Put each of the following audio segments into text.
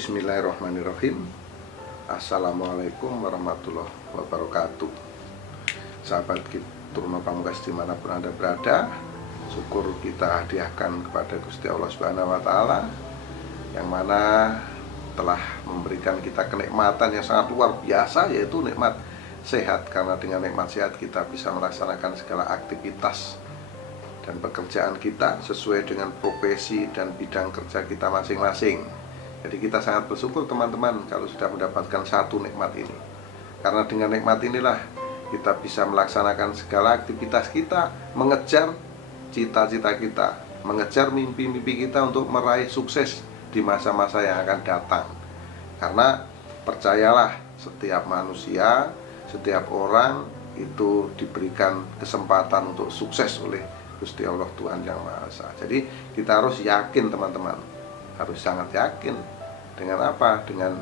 Bismillahirrahmanirrahim. Assalamualaikum warahmatullahi wabarakatuh. Sahabat Truno Pamungkas dimanapun Anda berada, syukur kita hadiahkan kepada Gusti Allah Subhanahu wa Ta'ala, yang mana telah memberikan kita kenikmatan yang sangat luar biasa, yaitu nikmat sehat. Karena dengan nikmat sehat kita bisa melaksanakan segala aktivitas dan pekerjaan kita sesuai dengan profesi dan bidang kerja kita masing-masing. Jadi kita sangat bersyukur teman-teman kalau sudah mendapatkan satu nikmat ini. Karena dengan nikmat inilah kita bisa melaksanakan segala aktivitas kita, mengejar cita-cita kita, mengejar mimpi-mimpi kita untuk meraih sukses di masa-masa yang akan datang. Karena percayalah, setiap manusia, setiap orang itu diberikan kesempatan untuk sukses oleh Gusti Allah Tuhan Yang Maha Esa. Jadi kita harus yakin teman-teman, harus sangat yakin. Dengan apa? Dengan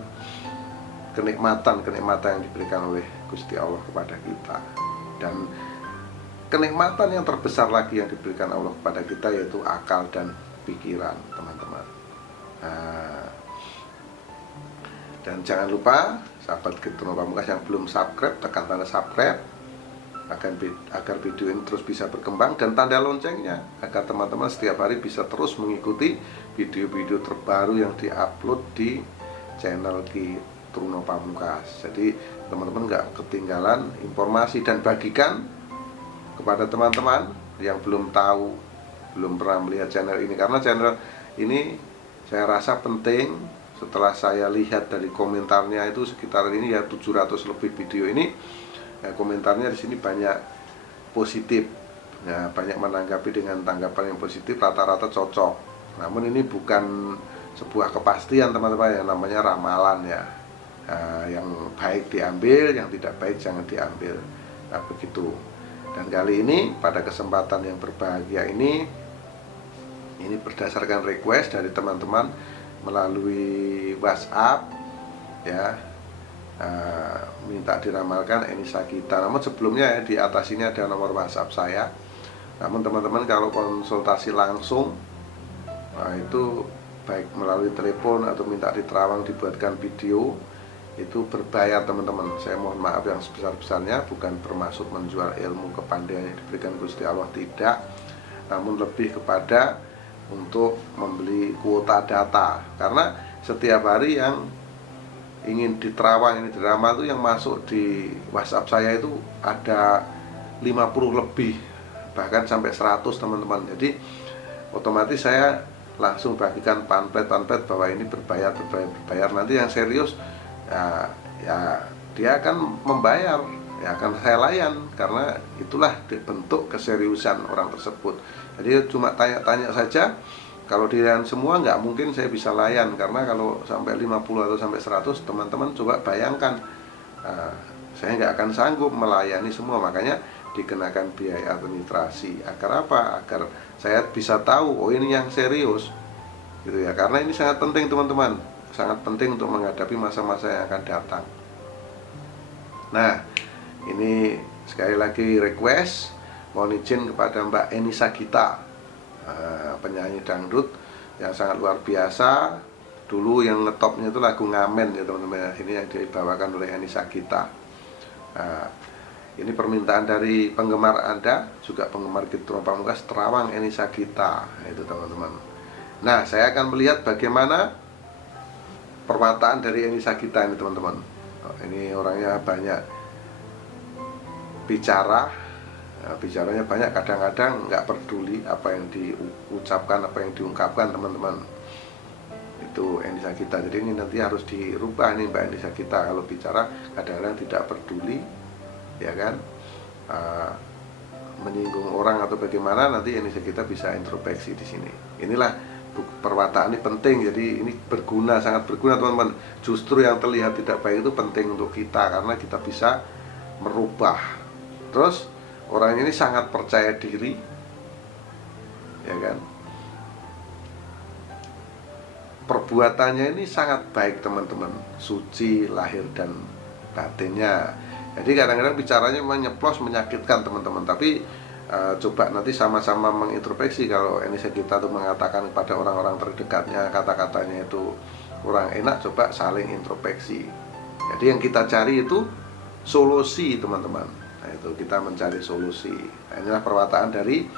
kenikmatan-kenikmatan yang diberikan oleh Gusti Allah kepada kita. Dan kenikmatan yang terbesar lagi yang diberikan Allah kepada kita yaitu akal dan pikiran, teman-teman. Dan jangan lupa sahabat Truno Pamungkas yang belum subscribe, tekan tanda subscribe agar video ini terus bisa berkembang, dan tanda loncengnya agar teman-teman setiap hari bisa terus mengikuti video-video terbaru yang diupload di channel Truno Pamungkas. Jadi teman-teman nggak ketinggalan informasi, dan bagikan kepada teman-teman yang belum tahu, belum pernah melihat channel ini. Karena channel ini saya rasa penting. Setelah saya lihat dari komentarnya itu sekitar ini ya 700 lebih video ini, ya, komentarnya di sini banyak positif, ya, banyak menanggapi dengan tanggapan yang positif, rata-rata cocok. Namun ini bukan sebuah kepastian teman-teman, yang namanya ramalan ya. Yang baik diambil, yang tidak baik jangan diambil. Nah begitu. Dan kali ini pada kesempatan yang berbahagia ini berdasarkan request dari teman-teman melalui WhatsApp, ya. Minta diramalkan Enisa Gita. Namun sebelumnya ya, di atas ini ada nomor WhatsApp saya. Namun teman-teman kalau konsultasi langsung, nah itu baik melalui telepon atau minta diterawang dibuatkan video, itu berbayar teman-teman. Saya mohon maaf yang sebesar-besarnya, bukan bermaksud menjual ilmu kepandaian yang diberikan Gusti Allah, tidak. Namun lebih kepada untuk membeli kuota data. Karena setiap hari yang ingin diterawang, ini diramal itu yang masuk di WhatsApp saya itu ada 50 lebih, bahkan sampai 100 teman-teman. Jadi otomatis saya langsung bagikan pamflet bahwa ini berbayar. Nanti yang serius ya dia akan membayar, ya akan saya layan, karena itulah bentuk keseriusan orang tersebut. Jadi cuma tanya-tanya saja. Kalau dilihat semua nggak mungkin saya bisa layan, karena kalau sampai 50 atau sampai 100 teman-teman coba bayangkan, saya nggak akan sanggup melayani semua. Makanya dikenakan biaya administrasi. Agar apa? Agar saya bisa tahu, oh ini yang serius gitu ya. Karena ini sangat penting teman-teman, sangat penting untuk menghadapi masa-masa yang akan datang. Nah ini sekali lagi request, mohon izin kepada Mbak Enisa Gita, penyanyi dangdut yang sangat luar biasa. Dulu yang ngetopnya itu lagu Ngamen ya teman-teman. Ini yang dibawakan oleh Enisa Gita. Ini permintaan dari penggemar Anda, juga penggemar Truno Pamungkas, terawang Enisa Gita, itu teman-teman. Nah saya akan melihat bagaimana perwataan dari Enisa Gita ini teman-teman. Ini orangnya banyak bicara. Bicaranya banyak, kadang-kadang nggak peduli apa yang diucapkan, apa yang diungkapkan teman-teman. Itu Enisa Gita. Jadi ini nanti harus dirubah nih Mbak Enisa Gita. Kalau bicara kadang-kadang tidak peduli, ya kan, menyinggung orang atau bagaimana, nanti Enisa Gita bisa introspeksi di sini. Inilah perwataan ini penting. Jadi ini berguna, sangat berguna teman-teman. Justru yang terlihat tidak baik itu penting untuk kita, karena kita bisa merubah. Terus orang ini sangat percaya diri, ya kan. Perbuatannya ini sangat baik teman-teman, suci lahir dan batinnya. Jadi kadang-kadang bicaranya menyeplos, menyakitkan teman-teman. Tapi coba nanti sama-sama mengintrospeksi. Kalau Enisa Gita itu mengatakan kepada orang-orang terdekatnya, kata-katanya itu kurang enak, coba saling introspeksi. Jadi yang kita cari itu solusi, teman-teman. Nah, itu kita mencari solusi. Nah, inilah perwataan dari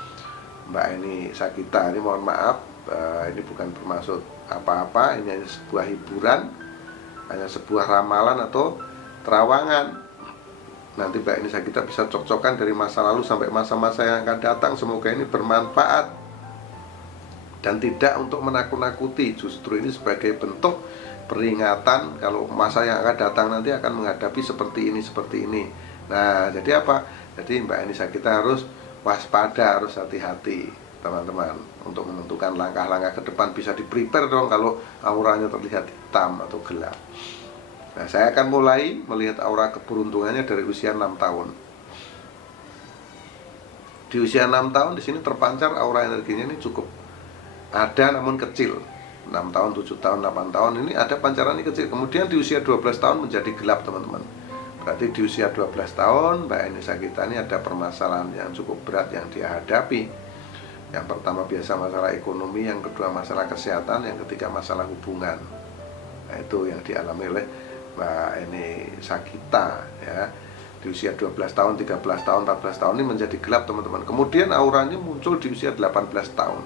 Mbak Eni Sagita. Ini mohon maaf, ini bukan bermaksud apa-apa, ini hanya sebuah hiburan, hanya sebuah ramalan atau terawangan. Nanti Mbak Eni Sagita bisa cocokkan dari masa lalu sampai masa-masa yang akan datang. Semoga ini bermanfaat dan tidak untuk menakut-nakuti. Justru ini sebagai bentuk peringatan kalau masa yang akan datang nanti akan menghadapi seperti ini. Nah, jadi apa? Jadi Mbak Eni Sagita harus waspada, harus hati-hati, teman-teman, untuk menentukan langkah-langkah ke depan. Bisa di-prepare dong kalau auranya terlihat hitam atau gelap. Nah, saya akan mulai melihat aura keberuntungannya dari usia 6 tahun. Di usia 6 tahun di sini terpancar aura energinya ini cukup ada namun kecil. 6 tahun, 7 tahun, 8 tahun ini ada pancaran ini kecil. Kemudian di usia 12 tahun menjadi gelap, teman-teman. Berarti di usia 12 tahun Mbak Eni Sagita ini ada permasalahan yang cukup berat yang dia hadapi. Yang pertama biasa masalah ekonomi, yang kedua masalah kesehatan, yang ketiga masalah hubungan. Nah, itu yang dialami oleh Mbak Eni Sagita ya. Di usia 12 tahun, 13 tahun, 14 tahun ini menjadi gelap, teman-teman. Kemudian auranya muncul di usia 18 tahun.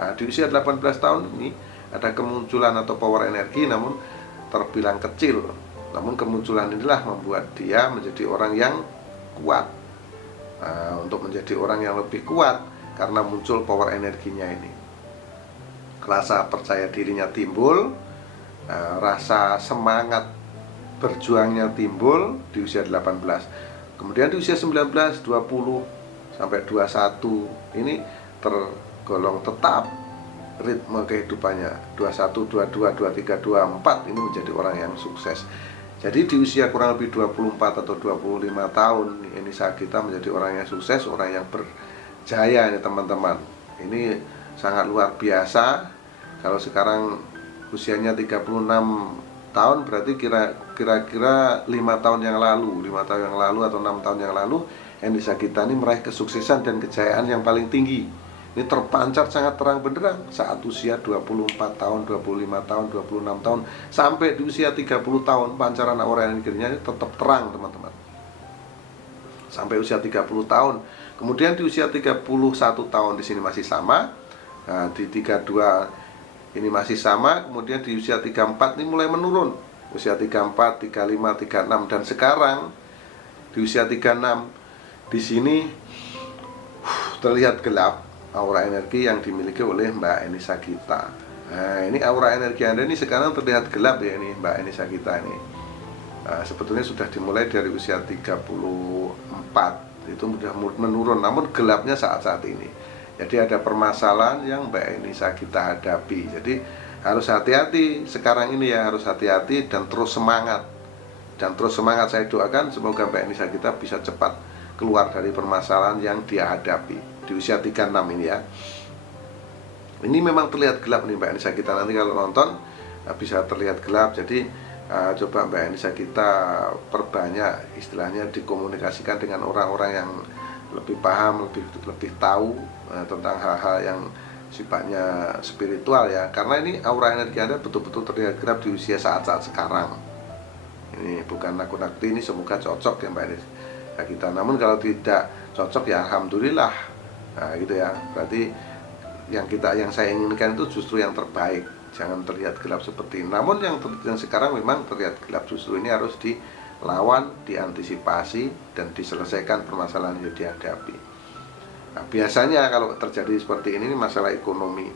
Nah, di usia 18 tahun ini ada kemunculan atau power energi namun terbilang kecil. Namun kemunculan inilah membuat dia menjadi orang yang kuat. Nah, untuk menjadi orang yang lebih kuat karena muncul power energinya ini, rasa percaya dirinya timbul, rasa semangat berjuangnya timbul di usia 18. Kemudian di usia 19, 20 sampai 21 ini tergolong tetap ritme kehidupannya. 21, 22, 23, 24 ini menjadi orang yang sukses. Jadi di usia kurang lebih 24 atau 25 tahun ini Sagita menjadi orang yang sukses, orang yang berjaya ini, teman-teman. Ini sangat luar biasa. Kalau sekarang usianya 36 tahun berarti kira-kira 5 tahun yang lalu, 5 tahun yang lalu atau 6 tahun yang lalu Eni Sagita ini meraih kesuksesan dan kejayaan yang paling tinggi. Ini terpancar sangat terang benderang saat usia 24 tahun, 25 tahun, 26 tahun sampai di usia 30 tahun pancaran aura energinya ini tetap terang, teman-teman. Sampai usia 30 tahun. Kemudian di usia 31 tahun di sini masih sama. Nah, di 32 ini masih sama. Kemudian di usia 34 ini mulai menurun. Usia 34, 35, 36 dan sekarang di usia 36 di sini terlihat gelap aura energi yang dimiliki oleh Mbak Eni Sagita. Nah, ini aura energi Anda ini sekarang terlihat gelap ya, ini Mbak Eni Sagita ini. Nah, sebetulnya sudah dimulai dari usia 34, itu sudah menurun, namun gelapnya saat-saat ini. Jadi ada permasalahan yang Mbak Eni Sagita hadapi. Jadi harus hati-hati sekarang ini ya, harus hati-hati dan terus semangat. Dan terus semangat, saya doakan semoga Mbak Eni Sagita bisa cepat keluar dari permasalahan yang dia hadapi di usia 36 ini ya. Ini memang terlihat gelap nih Mbak Eni Sagita. Nanti kalau nonton bisa terlihat gelap. Jadi coba Mbak Eni Sagita perbanyak istilahnya dikomunikasikan dengan orang-orang yang lebih paham, lebih tahu tentang hal-hal yang sifatnya spiritual ya. Karena ini aura energi Anda betul-betul terlihat gelap di usia saat-saat sekarang. Ini bukan nakut-nakuti, ini semoga cocok ya Mbak Eni Sagita. Namun kalau tidak cocok ya alhamdulillah. Nah gitu ya, berarti yang saya inginkan itu justru yang terbaik, jangan terlihat gelap seperti ini. Namun yang sekarang memang terlihat gelap, justru ini harus dilawan, diantisipasi dan diselesaikan permasalahan yang dihadapi. Nah, biasanya kalau terjadi seperti ini masalah ekonomi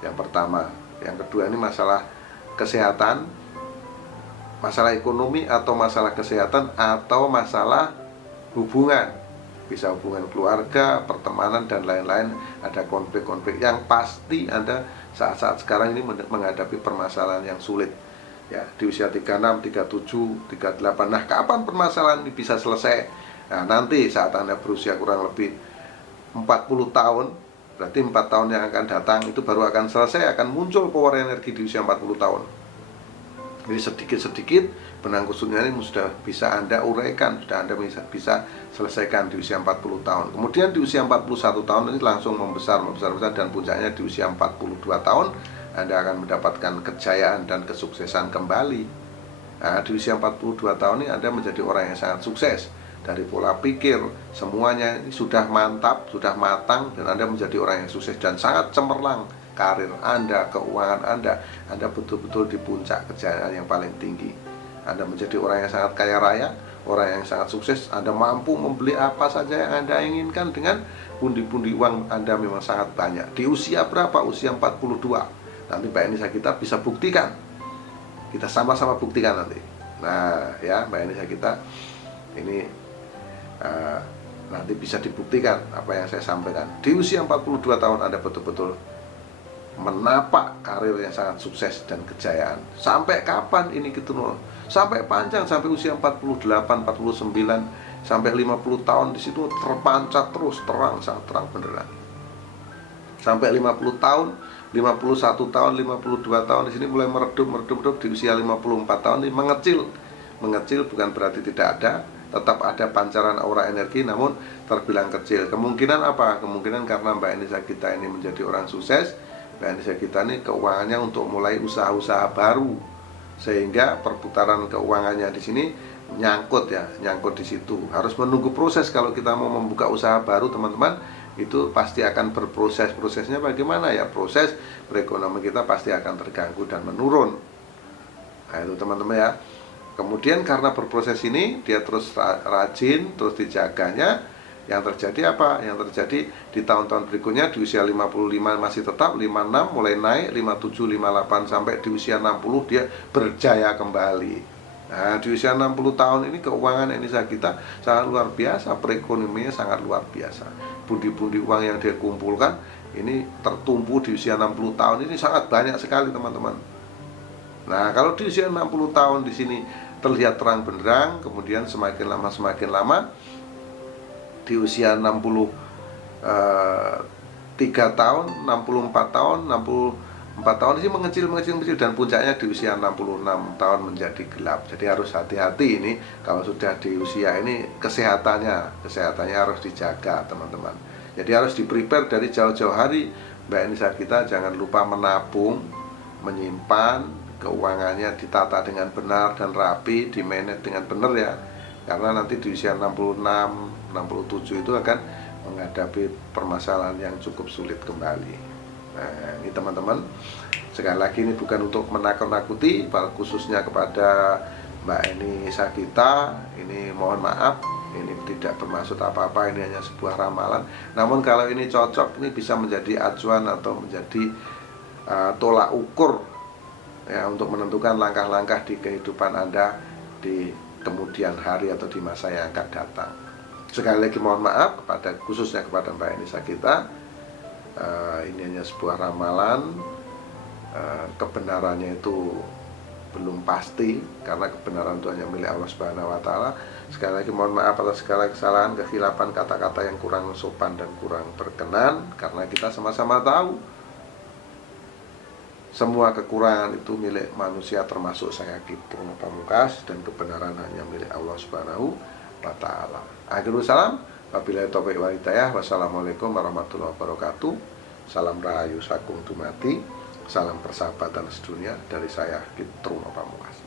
yang pertama, yang kedua ini masalah kesehatan, masalah ekonomi atau masalah kesehatan atau masalah hubungan. Bisa hubungan keluarga, pertemanan, dan lain-lain. Ada konflik-konflik yang pasti Anda saat-saat sekarang ini menghadapi permasalahan yang sulit ya, di usia 36, 37, 38. Nah, kapan permasalahan ini bisa selesai? Nah, nanti saat Anda berusia kurang lebih 40 tahun, berarti 4 tahun yang akan datang itu baru akan selesai, akan muncul power energi di usia 40 tahun. Jadi sedikit-sedikit benang kusutnya ini sudah bisa Anda uraikan, sudah Anda bisa selesaikan di usia 40 tahun. Kemudian di usia 41 tahun ini langsung membesar dan puncaknya di usia 42 tahun Anda akan mendapatkan kejayaan dan kesuksesan kembali. Nah, di usia 42 tahun ini Anda menjadi orang yang sangat sukses. Dari pola pikir, semuanya ini sudah mantap, sudah matang, dan Anda menjadi orang yang sukses dan sangat cemerlang. Karir Anda, keuangan Anda betul-betul di puncak kejayaan yang paling tinggi. Anda menjadi orang yang sangat kaya raya, orang yang sangat sukses. Anda mampu membeli apa saja yang Anda inginkan dengan pundi-pundi uang Anda memang sangat banyak. Di usia berapa? Usia 42. Nanti Mbak Enisa kita bisa buktikan. Kita sama-sama buktikan nanti. Nah ya, Mbak Enisa kita ini nanti bisa dibuktikan apa yang saya sampaikan. Di usia 42 tahun Anda betul-betul menapak karir yang sangat sukses dan kejayaan. Sampai kapan ini gitu loh? Sampai panjang, sampai usia 48, 49, sampai 50 tahun di situ terpancar terus, terang, sangat terang beneran. Sampai 50 tahun, 51 tahun, 52 tahun di sini mulai meredup di usia 54 tahun ini mengecil. Mengecil bukan berarti tidak ada, tetap ada pancaran aura energi namun terbilang kecil. Kemungkinan apa? Kemungkinan karena Mbak Enisa kita ini menjadi orang sukses. Mbak Enisa kita ini keuangannya untuk mulai usaha-usaha baru, sehingga perputaran keuangannya di sini nyangkut ya, nyangkut di situ. Harus menunggu proses. Kalau kita mau membuka usaha baru teman-teman, itu pasti akan berproses. Prosesnya bagaimana ya? Proses perekonomian kita pasti akan terganggu dan menurun. Nah itu teman-teman ya. Kemudian karena berproses ini dia terus rajin, terus dijaganya, yang terjadi apa? Yang terjadi di tahun-tahun berikutnya di usia 55 masih tetap, 56 mulai naik, 57, 58 sampai di usia 60 dia berjaya kembali. Nah, di usia 60 tahun ini keuangan Enisa kita sangat luar biasa, perekonomiannya sangat luar biasa. Pundi-pundi uang yang dia kumpulkan ini tertumpu di usia 60 tahun ini sangat banyak sekali teman-teman. Nah, kalau di usia 60 tahun di sini terlihat terang benderang, kemudian semakin lama di usia 63 tahun, 64 tahun, 64 tahun ini mengecil dan puncaknya di usia 66 tahun menjadi gelap. Jadi harus hati-hati ini kalau sudah di usia ini kesehatannya harus dijaga teman-teman. Jadi harus di-prepare dari jauh-jauh hari. Mbak Enisa kita jangan lupa menabung, menyimpan keuangannya, ditata dengan benar dan rapi, di-manage dengan benar ya. Karena nanti di usia 66, 67 itu akan menghadapi permasalahan yang cukup sulit kembali. Nah ini teman-teman, sekali lagi ini bukan untuk menakut-nakuti, khususnya kepada Mbak Enisa kita. Ini mohon maaf, ini tidak bermaksud apa-apa, ini hanya sebuah ramalan. Namun kalau ini cocok, ini bisa menjadi acuan atau menjadi tolak ukur ya, untuk menentukan langkah-langkah di kehidupan Anda di kemudian hari atau di masa yang akan datang. Sekali lagi mohon maaf khususnya kepada Mbak Enisa kita. Ini hanya sebuah ramalan, kebenarannya itu belum pasti karena kebenaran itu hanya milik Allah Subhanahu wa Ta'ala. Sekali lagi mohon maaf atas segala kesalahan, kekhilafan, kata-kata yang kurang sopan dan kurang berkenan, karena kita sama-sama tahu semua kekurangan itu milik manusia termasuk saya Kitruno Pamungkas, dan kebenaran hanya milik Allah Subhanahu wa Ta'ala. Akhirul salam, wabillahi taufiq wal hidayah. Wassalamualaikum warahmatullahi wabarakatuh. Salam rahayu sagung dumati, salam persahabatan sedunia dari saya Kitruno Pamungkas.